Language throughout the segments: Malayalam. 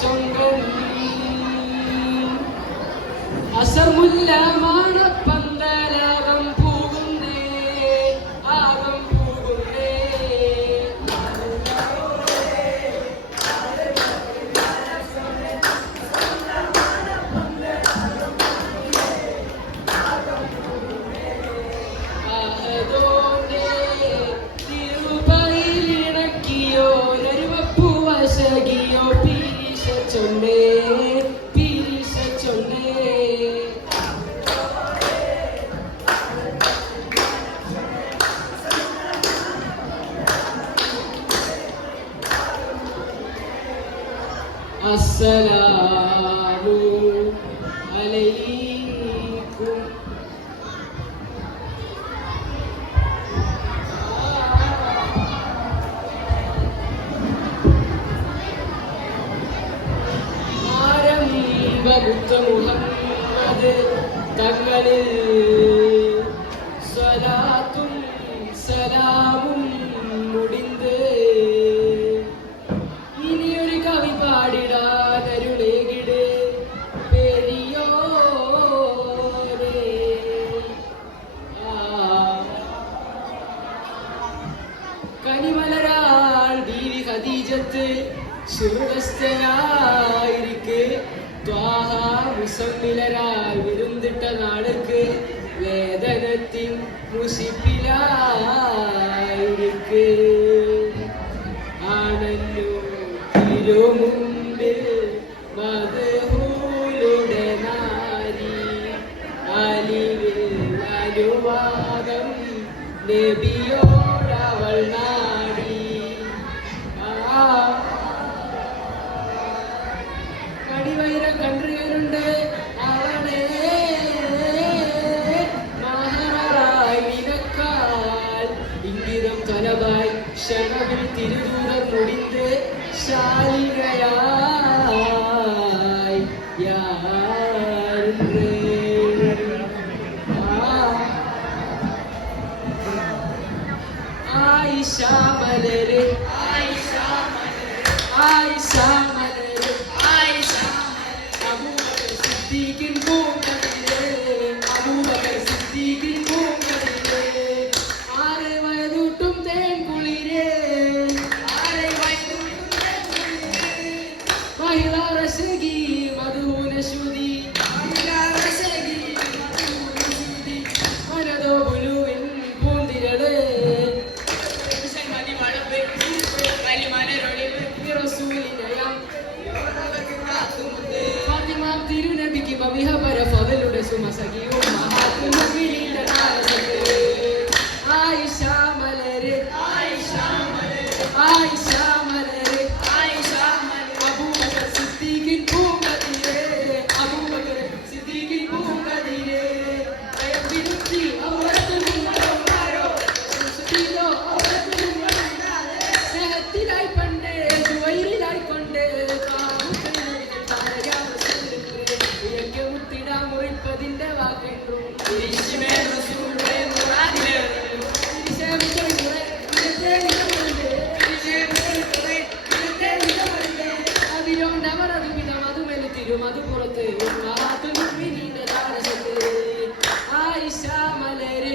ചൊങ്കൻ അസമുല്ല മാണപ്പന്തലാകം പൂകുന്നേ ആകം പൂകുന്നേ ആഹദോന്റെ തിരുപയിലിണക്കിയോ നരുവപ്പൂ വശകിയോ പീരിശ ചൊണ്ടേ പീരിശ ചൊണ്ടേ അസ്സലാമു അലൈക്കും ആരംഭമുത്ത മുഹമ്മദ് തങ്ങളിൽ സ്വലാത്തും സലാമും മുടിந்து ഇനിയൊരു കവി പാടിടാനരുളേകിട് പെരിയോരേ കനിമലരാൾ ബീവി ഖദീജത്ത് സുഹൃതസ്ഥനായിരിക്കെ ത്വാഹ മുസമ്മിലരാൽ വിരുന്നിട്ട നാളുക്ക് വേദനത്തിൻ മുഷിപ്പിലായിരിക്കെ ആണല്ലോ തിരുമുമ്പിൽ മദ്ഹൂലുടെ നാരി അലിവിൽ അനുവാദം നബിയോടവൾ നാടി കടിവൈരം കണ്ടുകരുണ്ട് അവളെ മഹാറായി നിനക്കാൽ ഇംഗിതം കലവായി ക്ഷണവിൽ തിരുദൂരം മുടിந்து ശാലികയായി യാരുണ്ട് ആയിഷ മലരെ ആയിഷ മലരെ അബൂബക്കർ സിദ്ദീഖിൻ പൂങ്കതിരെ അബൂബക്കർ സിദ്ദീഖിൻ പൂങ്കതിരെ ആരെ വയലൂട്ടും തേൻ കുളിരേ മഹിളാ രസഗി മധുന ശ്രുതി മനതോ ബുലുവിൻ പൂന്തിരളേ തിരുനബിക്ക് ബവിഹപര ഫവലുടെ സുമസഖിയും മഹാത്മുഖിന്റെ ആയിഷ മലരെ ആയിഷ മലരെ അബൂബക്കർ സിദ്ദീഖിൻ പൂങ്കതിരെ അബൂബക്കർ സിദ്ദീഖിൻ പൂങ്കതിരെ വിരുത്തി അവരത്ത് നിങ്ങളോ സ്നേഹത്തിലായി പണ്ടേ സുവൈരിലായി കൊണ്ടേ മുറിപ്പതിന്റെ വാക്കെണ്ടു അതിലോണ്ടവരതുമിതം അതുമെലുത്തിരും അത് പുറത്ത് ആയിഷ മലരെ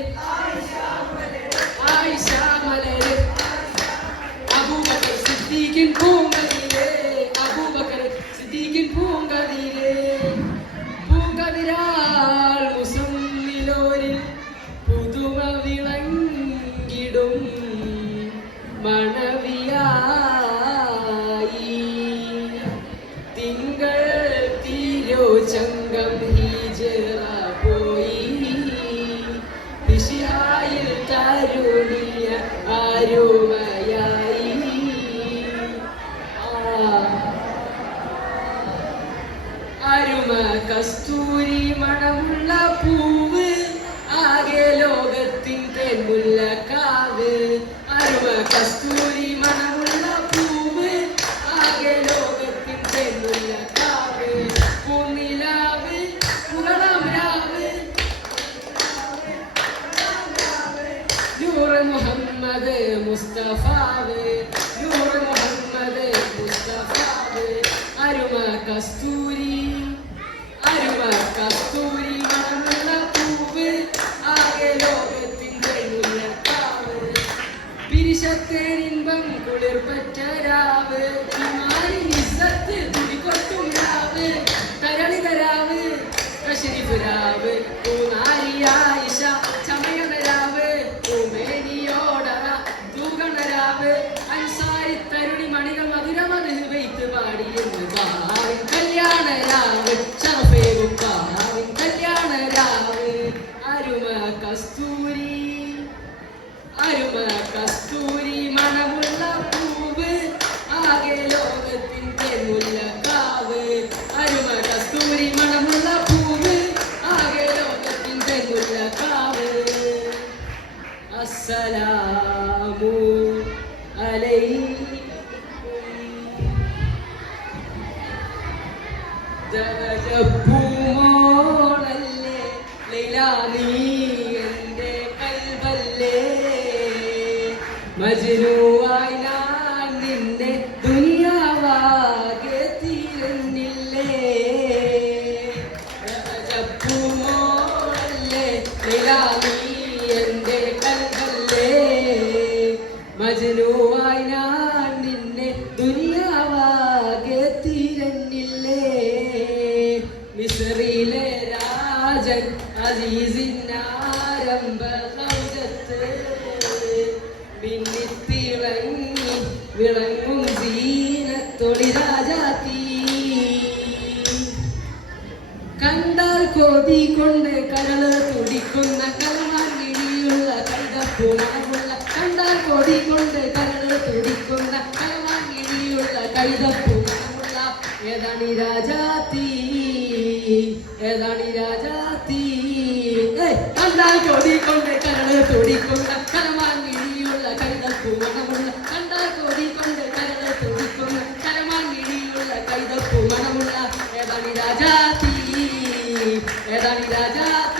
അബൂബക്കർ സിദ്ദീഖിൻ പൂങ്കതിരെ അബൂബക്കർ സിദ്ദീഖിൻ പൂങ്കതിരെ പൂങ്കതിരാൾ മുസമ്മിലോരിൽ പുതുമ വിളങ്ങിടും മണവിയായി തിങ്കൾ തിരുചങ്കം ഹിജറ പോയി ദിശായിൽ കരുണിയ അരുമയായി അരുമ കസ്തൂരി മണമുള്ള പൂവ് ആകെ ലോകത്തിൻ തെന്നുള്ള കാവ് അരുമ കസ്തൂരി മണമുള്ള പൂവ് ആകെ ലോകത്തിൻ തെന്നുള്ള കാവ് പൂനിലാവ് പുകളം രാവ് നൂറ് മുഹമ്മദ് മുസ്തഫാവ് നൂറ് മുഹമ്മദ് മുസ്തഫാവ് കസ്തൂരി അരുമ കസ്തൂരി മണമുള്ള പൂവ് ആകെ ലോകത്തിൻ്റെ മുല്ലക്കാവ് പിരിശത്തേനിൻപം കുളിർപ്പറ്റ രാവ് കുമാരി നിസ്സത്ത് തുടികൊട്ടും രാവ് തരളിതരാവ് കശരിപുരാവ് പൂനാരിയായിഷ ചമയനരാവ് പൂമേനിയോടറ തൂകണരാവ് അൻസാരി തരുണി മണികൾ മധുരമത് വൈത്ത് പാടിയെന്ന് പാവിൻ കല്യാണ രാവ് ശറഫേകും പാവിൻ കല്യാണ രാവ് അരുമ കസ്തൂരി അരുമ കസ്തൂരി മണമുള്ള പൂവ് ആകെ ലോകത്തിൻ്റെ മുല്ലക്കാവ് അരുമ കസ്തൂരി മണമുള്ള പൂവ് ആകെ ലോകത്തിൻ്റെ മുല്ലക്കാവ് അസ്സലാമു അലൈക്കും പൂമോളല്ലേ ലൈലാ നീ എൻ്റെ കൽബല്ലേ മജ്നൂവായി ഞാൻ നിന്നെ ദുനിയാവാകെ തീരുന്നില്ലേ പൂമോളല്ലേ ലൈലാ നീ എൻ്റെ കൽബല്ലേ മജ്നൂവായി ഞാൻ നിന്നെ ദുനിയാവാകെ തീരുന്നില്ലേ മിസ്രിലെ രാജൻ അസീസിനാരംഭ സൗജത്ത് പിന്നിത്തിളങ്ങി വിളങ്ങും ദീനത്തൊളി രാജാത്തി കണ്ടാൽ കൊതി കൊണ്ട് കരള് തുടിക്കുന്ന കലവാങ്ങിഴിയുള്ള കൈതപ്പുണമുള്ള കണ്ടാൽ കൊതി കൊണ്ട് കരള് തുടിക്കുന്ന കലവാങ്ങിഴിയുള്ള കൈതപ്പുണമുള്ള ഏതാണി രാജാത്തി ഏതാണി രാജാത്തി കണ്ടാൽ കൊതി കൊണ്ട് കരള് തുടിക്കുന്ന കലവാങ്ങിഴിയുള്ള കൈതപ്പുമണമുള്ള കണ്ടാൽ കൊതി കൊണ്ട് കരള് തുടിക്കുന്ന കലവാങ്ങിഴിയുള്ള കൈതപ്പുമണമുള്ള ഏതാണി രാജാത്തി ഏതാണി രാജാത്തി